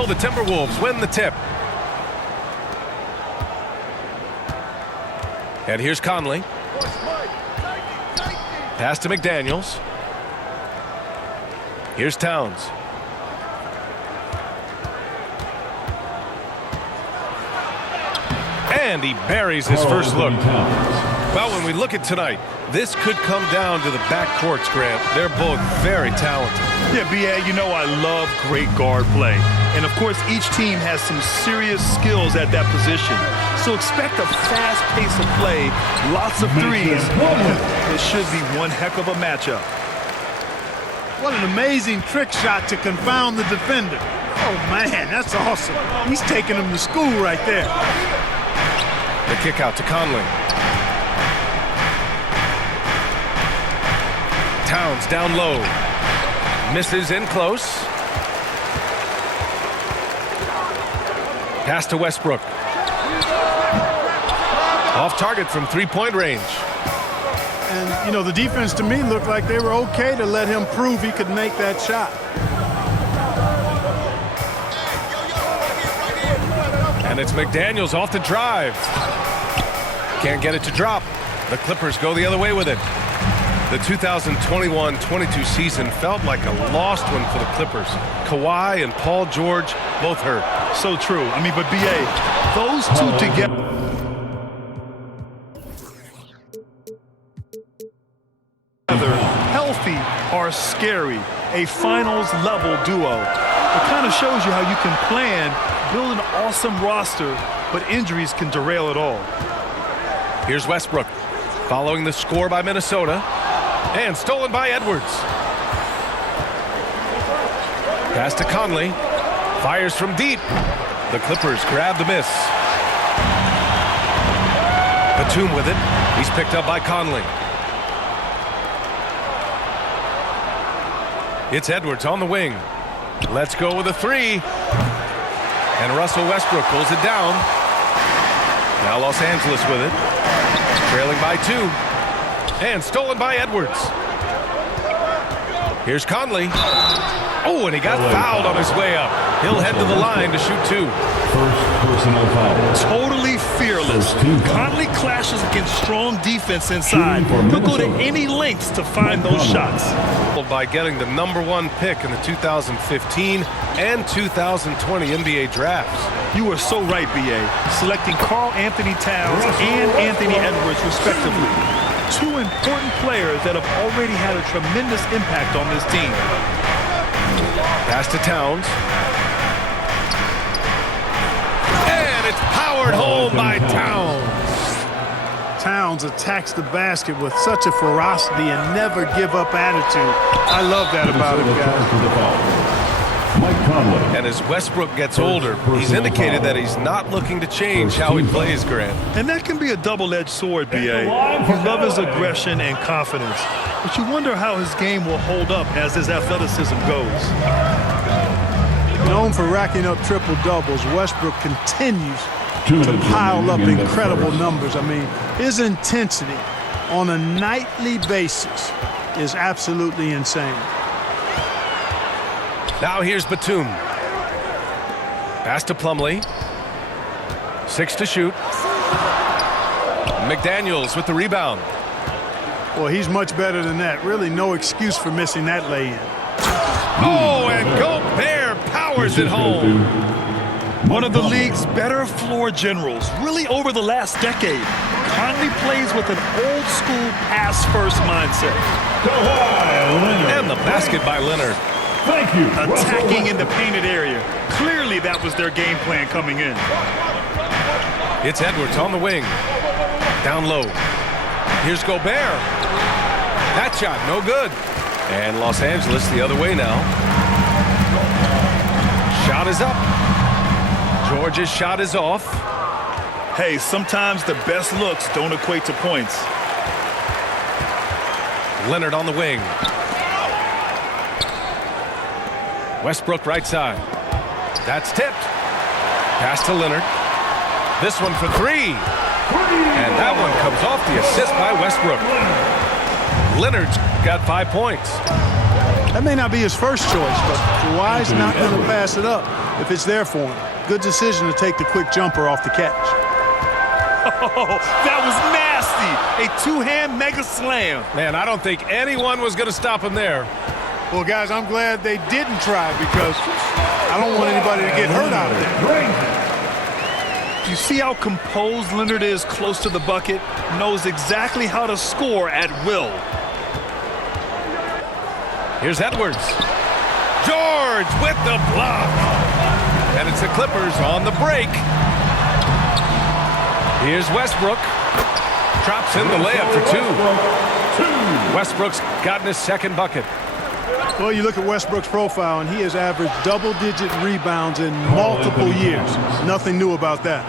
So the Timberwolves win the tip. And here's Conley. Pass to McDaniels. Here's Towns. And he buries his first look. Well, when we look at tonight, this could come down to the backcourts, Grant. They're both very talented. Yeah, B.A., you know I love great guard play. And, of course, each team has some serious skills at that position. So expect a fast pace of play, lots of threes. It should be one heck of a matchup. What an amazing trick shot to confound the defender. Oh, man, that's awesome. He's taking him to school right there. The kick out to Conley. Towns down low. Misses in close. Pass to Westbrook. Off target from three-point range. And, you know, the defense to me looked like they were okay to let him prove he could make that shot. And it's McDaniels off the drive. Can't get it to drop. The Clippers go the other way with it. The 2021-22 season felt like a lost one for the Clippers. Kawhi and Paul George both hurt. So true. I mean, but B.A., those two together. Healthy are scary. A finals-level duo. It kind of shows you how you can plan, build an awesome roster, but injuries can derail it all. Here's Westbrook, following the score by Minnesota, and stolen by Edwards. Pass to Conley, fires from deep. The Clippers grab the miss. Batum with it. He's picked up by Conley. It's Edwards on the wing. Let's go with a three. And Russell Westbrook pulls it down. Now Los Angeles with it. Trailing by 2. And stolen by Edwards. Here's Conley. Oh, and he got fouled on his way up. He'll head to the line to shoot 2. First personal foul. Totally fearless. Conley clashes against strong defense inside. He'll go to any lengths to find those shots. By getting the #1 pick in the 2015 and 2020 NBA drafts. You are so right, B.A. Selecting Karl Anthony Towns and Anthony Edwards, respectively. 2 important players that have already had a tremendous impact on this team. Pass to Towns. And it's powered home by Towns. Towns attacks the basket with such a ferocity and never give up attitude. I love that about him, guys. And as Westbrook gets older, he's indicated that he's not looking to change how he plays, Grant. And that can be a double-edged sword, B.A. You love his aggression and confidence, but you wonder how his game will hold up as his athleticism goes. Known for racking up triple-doubles, Westbrook continues to pile up incredible numbers. I mean, his intensity on a nightly basis is absolutely insane. Now here's Batum. Pass to Plumlee. 6 to shoot. McDaniels with the rebound. Well, he's much better than that. Really no excuse for missing that lay-in. Oh, and Gobert powers it home. One of the league's better floor generals, really over the last decade. Conley plays with an old-school pass-first mindset. And the basket by Leonard. Thank you. Attacking in the painted area. Clearly that was their game plan coming in. It's Edwards on the wing. Down low. Here's Gobert. That shot, no good. And Los Angeles the other way now. Shot is up. George's shot is off. Hey, sometimes the best looks don't equate to points. Leonard on the wing. Westbrook right side. That's tipped. Pass to Leonard. This one for 3. And that one comes off the assist by Westbrook. Leonard's got 5 points. That may not be his first choice, but Kawhi's not going to pass it up. if it's there for him. Good decision to take the quick jumper off the catch. Oh, that was nasty. A two-hand mega slam. Man, I don't think anyone was going to stop him there. Well, guys, I'm glad they didn't try because I don't want anybody to get hurt out of there. You see how composed Leonard is close to the bucket? Knows exactly how to score at will. Here's Edwards. George with the block. And it's the Clippers on the break. Here's Westbrook. Drops in the layup for two. Westbrook's gotten his second bucket. Well, you look at Westbrook's profile, and he has averaged double-digit rebounds in multiple years. Nothing new about that.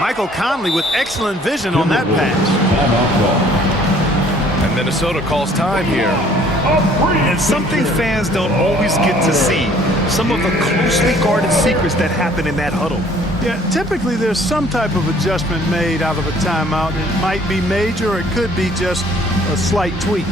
Michael Conley with excellent vision on that pass. And Minnesota calls time here. And something fans don't always get to see. Some of the closely guarded secrets that happen in that huddle. Yeah, typically there's some type of adjustment made out of a timeout. It might be major, or it could be just a slight tweak.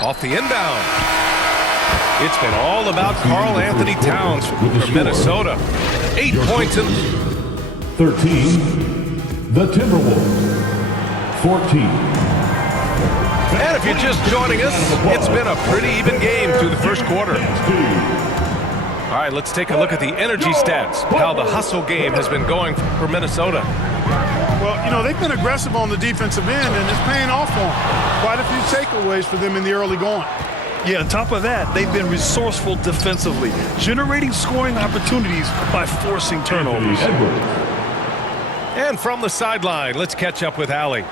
Off the inbound. It's been all about Karl Anthony Towns from Minnesota. 8 points in 13, the Timberwolves. 14. And if you're just joining us, it's been a pretty even game through the first quarter. All right, let's take a look at the energy stats, how the hustle game has been going for Minnesota. Well, you know, they've been aggressive on the defensive end, and it's paying off for them. Quite a few takeaways for them in the early going. Yeah, on top of that, they've been resourceful defensively, generating scoring opportunities by forcing turnovers. And from the sideline, let's catch up with Allie.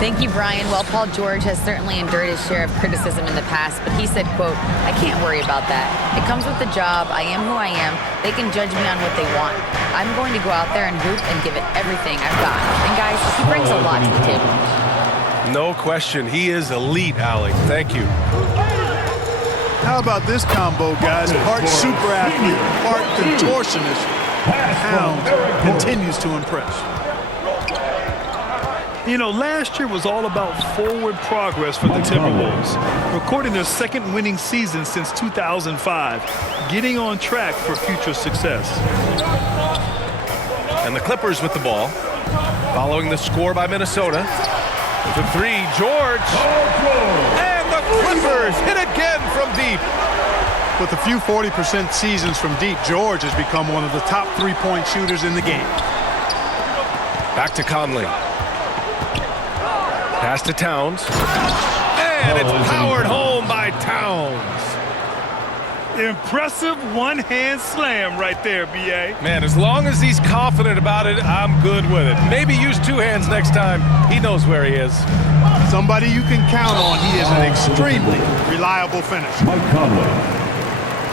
Thank you, Brian. Well, Paul George has certainly endured his share of criticism in the past, but he said, quote, "I can't worry about that. It comes with the job. I am who I am. They can judge me on what they want. I'm going to go out there and hoop and give it everything I've got." And guys, he brings a lot to the table. No question. He is elite, Allie. Thank you. How about this combo, guys? Part super athlete, part contortionist. Towns continues to impress. You know, last year was all about forward progress for the Timberwolves, recording their second winning season since 2005, getting on track for future success. And the Clippers with the ball, following the score by Minnesota. The three, George. And the Clippers hit again from deep. With a few 40% seasons from deep, George has become one of the top three-point shooters in the game. Back to Conley. Pass to Towns. And it's powered home by Towns. Impressive one-hand slam right there, B.A. Man, as long as he's confident about it, I'm good with it. Maybe use two hands next time. He knows where he is. Somebody you can count on. He is an extremely reliable finisher. Mike Conley.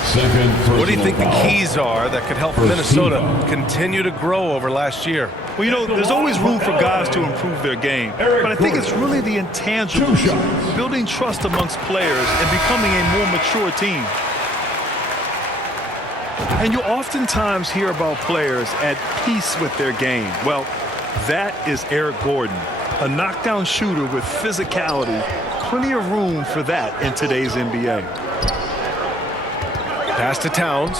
Second What do you think the foul. keys are that could help First Minnesota team foul. continue to grow over last year? Well, you know, there's always room for guys to improve their game. But I think it's really the intangibles, building trust amongst players and becoming a more mature team. And you oftentimes hear about players at peace with their game. Well, that is Eric Gordon, a knockdown shooter with physicality. Plenty of room for that in today's NBA. Pass to Towns.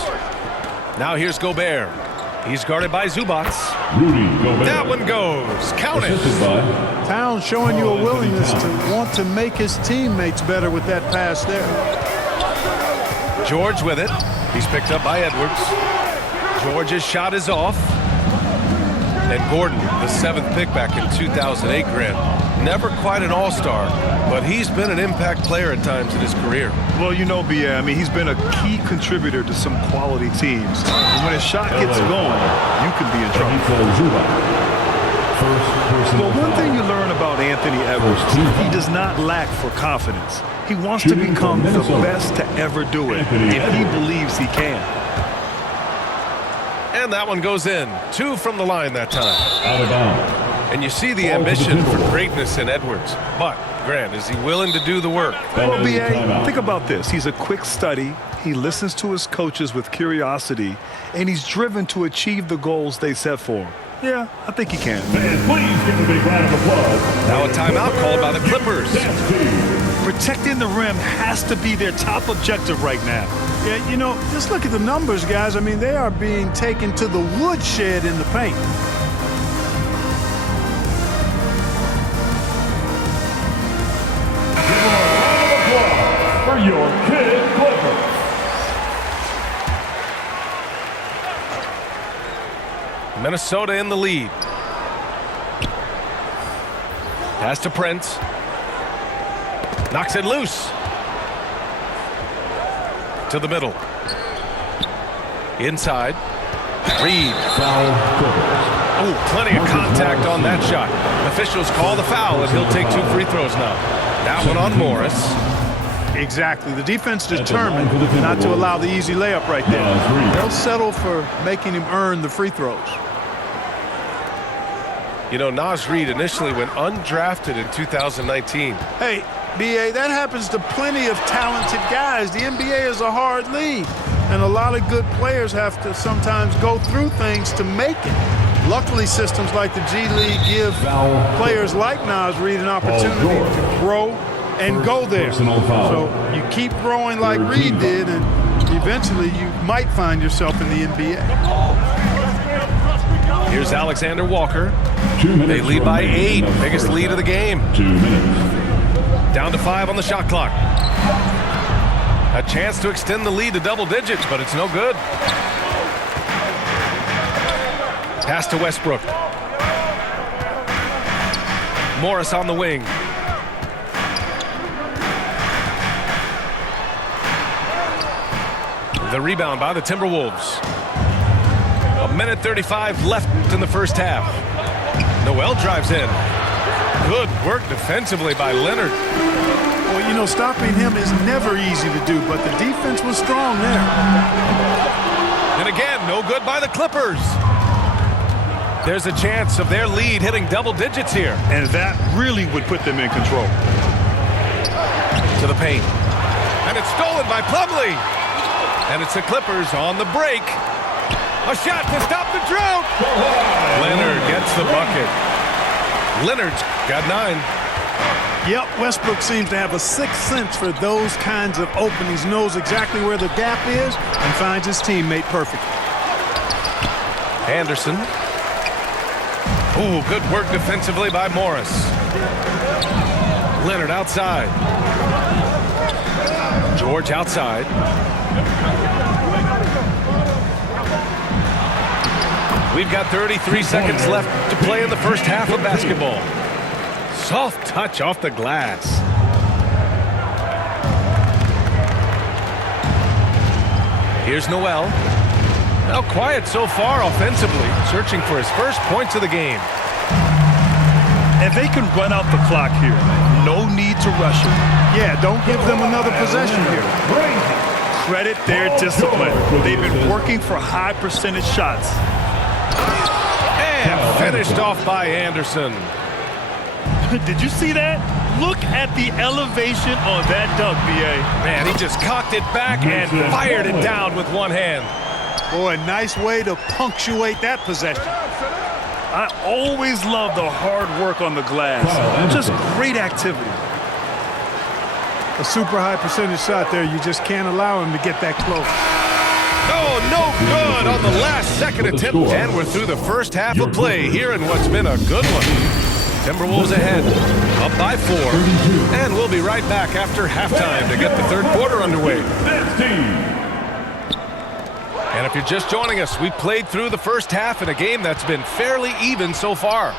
Now here's Gobert. He's guarded by Zubats. Rudy Gobert. That one goes. Count it. Assisted by Towns showing you a willingness to want to make his teammates better with that pass there. George with it. He's picked up by Edwards. George's shot is off. And Gordon, the 7th pick back in 2008, Grant. Never quite an all-star, but he's been an impact player at times in his career. Well, you know, B.A., I mean, he's been a key contributor to some quality teams. And when his shot gets going, you can be in trouble. Well, one thing you learn about Anthony Edwards, he does not lack for confidence. He wants to become the best to ever do it, and he believes he can. And that one goes in. 2 from the line that time. Out of bounds. And you see the ambition for greatness in Edwards. But, Grant, is he willing to do the work? Well, B.A., think about this. He's a quick study. He listens to his coaches with curiosity, and he's driven to achieve the goals they set for him. Yeah, I think he can. And please give a big round of applause. Now a timeout called by the Clippers. Protecting the rim has to be their top objective right now. Yeah, you know, just look at the numbers, guys. I mean, they are being taken to the woodshed in the paint. For your kid Clippers. Minnesota in the lead. Pass to Prince. Knocks it loose. To the middle. Inside. Reed. Foul Clippers. Oh, plenty of contact on that shot. Officials call the foul, and he'll take 2 free throws now. That one on Morris. Exactly. The defense determined not to allow the easy layup right there. They'll settle for making him earn the free throws. You know, Naz Reid initially went undrafted in 2019. Hey, B.A., that happens to plenty of talented guys. The NBA is a hard league, and a lot of good players have to sometimes go through things to make it. Luckily, systems like the G League give players like Naz Reid an opportunity to grow and go there. So you keep growing like Reid did, and eventually you might find yourself in the NBA. Here's Alexander Walker. 2 minutes. They lead by 8. Biggest lead of the game. 2 minutes. Down to 5 on the shot clock. A chance to extend the lead to double digits, but it's no good. Pass to Westbrook. Morris on the wing. The rebound by the Timberwolves. 1:35 left in the first half. Noel drives in. Good work defensively by Leonard. Well, you know, stopping him is never easy to do, but the defense was strong there. And again, no good by the Clippers. There's a chance of their lead hitting double digits here. And that really would put them in control. To the paint. And it's stolen by Plumlee. And it's the Clippers on the break. A shot to stop the drought. Leonard gets the bucket. Leonard's got 9. Yep, Westbrook seems to have a sixth sense for those kinds of openings, knows exactly where the gap is, and finds his teammate perfectly. Anderson. Ooh, good work defensively by Morris. Leonard outside. George outside. We've got 33 seconds left to play in the first half of basketball. Soft touch off the glass. Here's Noel. Now quiet so far offensively, searching for his first points of the game. And they can run out the clock here. No need to rush it. Yeah, don't give them another possession here. Credit their discipline. They've been working for high percentage shots. And finished off by Anderson. Did you see that? Look at the elevation on that dunk, B.A. Man, he just cocked it back and fired it down with one hand. Boy, nice way to punctuate that possession. I always love the hard work on the glass. Just great activity. A super high percentage shot there. You just can't allow him to get that close. Oh, no good on the last second attempt. And we're through the first half of play here in what's been a good one. Timberwolves ahead, up by 4. And we'll be right back after halftime to get the third quarter underway. And if you're just joining us, we played through the first half in a game that's been fairly even so far.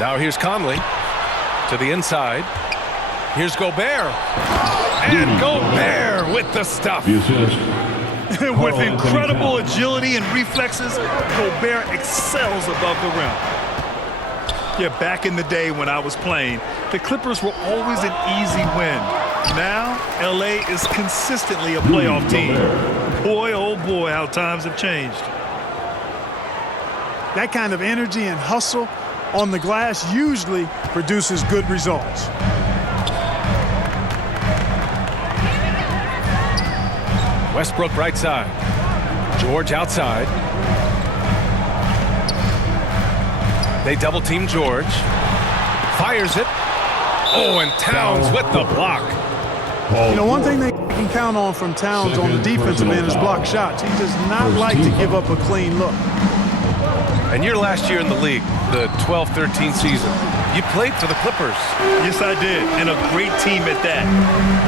Now here's Conley to the inside. Here's Gobert. And Gobert with the stuff. With incredible agility and reflexes, Gobert excels above the rim. Yeah, back in the day when I was playing, the Clippers were always an easy win. Now, LA is consistently a playoff team. Boy, oh boy, how times have changed. That kind of energy and hustle on the glass usually produces good results. Westbrook right side. George outside. They double team George. Fires it. Oh, and Towns with the block. You know, one thing they can count on from Towns on the defensive end is block shots. He does not like to give up a clean look. And your last year in the league, the 12-13 season, you played for the Clippers. Yes, I did, and a great team at that.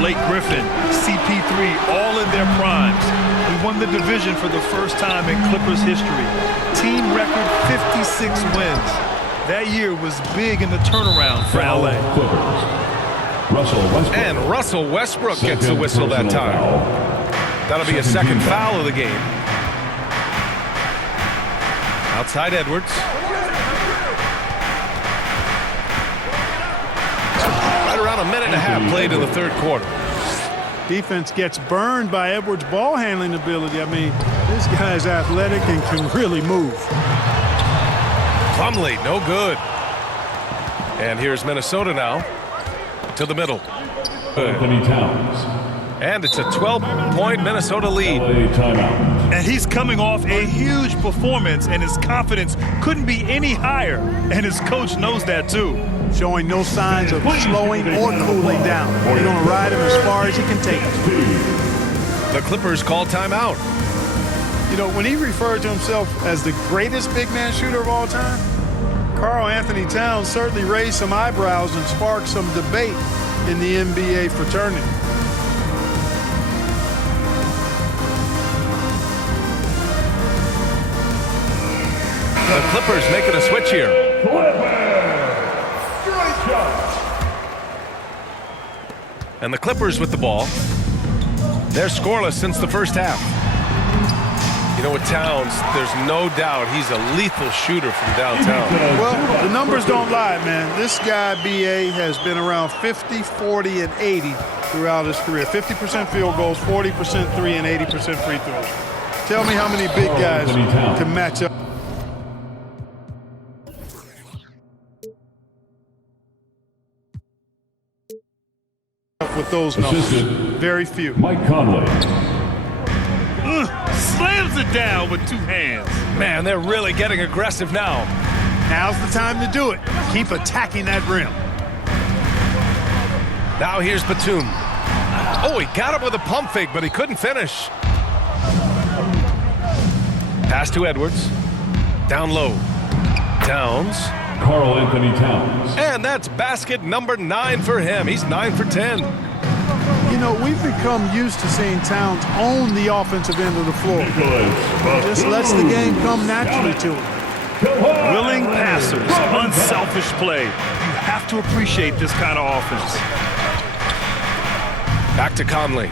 Blake Griffin, CP3, all in their primes. We won the division for the first time in Clippers history. Team record 56 wins. That year was big in the turnaround for LA. And Russell Westbrook gets the whistle that time. That'll be a second foul of the game. Outside Edwards. Right around a minute and a half played in the third quarter. Defense gets burned by Edwards' ball handling ability. I mean, this guy's athletic and can really move. Plumlee, no good. And here's Minnesota now to the middle. Anthony Towns. And it's a 12-point Minnesota lead. And he's coming off a huge performance, and his confidence couldn't be any higher. And his coach knows that, too. Showing no signs of slowing or cooling down. They're going to ride him as far as he can take it. The Clippers call timeout. You know, when he referred to himself as the greatest big man shooter of all time, Karl Anthony Towns certainly raised some eyebrows and sparked some debate in the NBA fraternity. The Clippers making a switch here. And the Clippers with the ball. They're scoreless since the first half. You know, with Towns, there's no doubt he's a lethal shooter from downtown. Well, the numbers don't lie, man. This guy, B.A., has been around 50, 40, and 80 throughout his career. 50% field goals, 40% three, and 80% free throws. Tell me how many big guys can match up with those numbers. Very few. Mike Conley. Slams it down with two hands. Man, they're really getting aggressive now. Now's the time to do it. Keep attacking that rim. Now here's Batum. Oh, he got him with a pump fake, but he couldn't finish. Pass to Edwards. Down low. Towns. Karl Anthony Towns. And that's basket number 9 for him. He's 9 for 10. You know, we've become used to seeing Towns own the offensive end of the floor. Just lets the game come naturally to him. Willing passers, unselfish play. You have to appreciate this kind of offense. Back to Conley.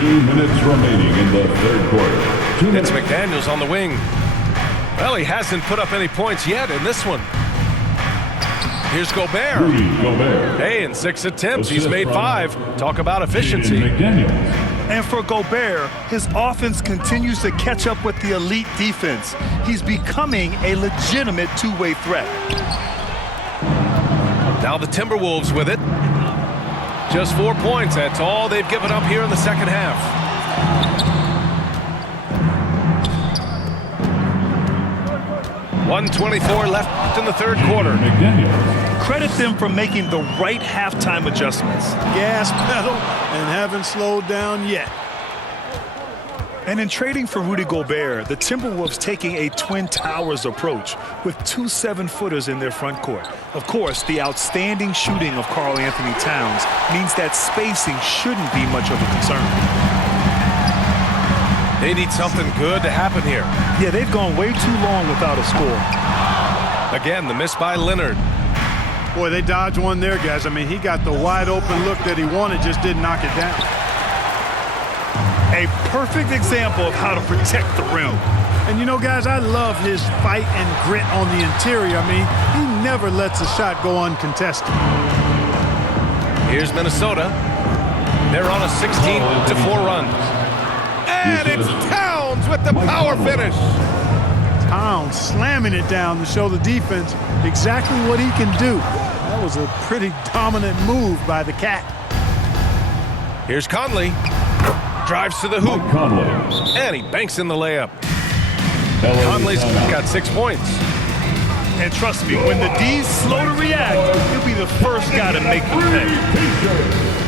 2 minutes remaining in the third quarter. It's McDaniels on the wing. Well, he hasn't put up any points yet in this one. Here's Gobert. Hey, in 6 attempts, he's made 5. Talk about efficiency. And for Gobert, his offense continues to catch up with the elite defense. He's becoming a legitimate two-way threat. Now the Timberwolves with it. Just 4 points. That's all they've given up here in the second half. .124 left in the third quarter. Credit them for making the right halftime adjustments. Gas pedal and haven't slowed down yet. And in trading for Rudy Gobert, the Timberwolves taking a Twin Towers approach with 2 7-footers in their front court. Of course, the outstanding shooting of Karl Anthony Towns means that spacing shouldn't be much of a concern. They need something good to happen here. Yeah, they've gone way too long without a score. Again, the miss by Leonard. Boy, they dodged one there, guys. I mean, he got the wide open look that he wanted, just didn't knock it down. A perfect example of how to protect the rim. And you know, guys, I love his fight and grit on the interior. I mean, he never lets a shot go uncontested. Here's Minnesota. They're on a 16-4 run. And it's Towns with the power finish. Towns slamming it down to show the defense exactly what he can do. That was a pretty dominant move by the Cat. Here's Conley. Drives to the hoop. Conley. And he banks in the layup. LA Conley's timeout. got 6 points. And trust me, when the D's slow to react, he'll be the first guy to make them pay.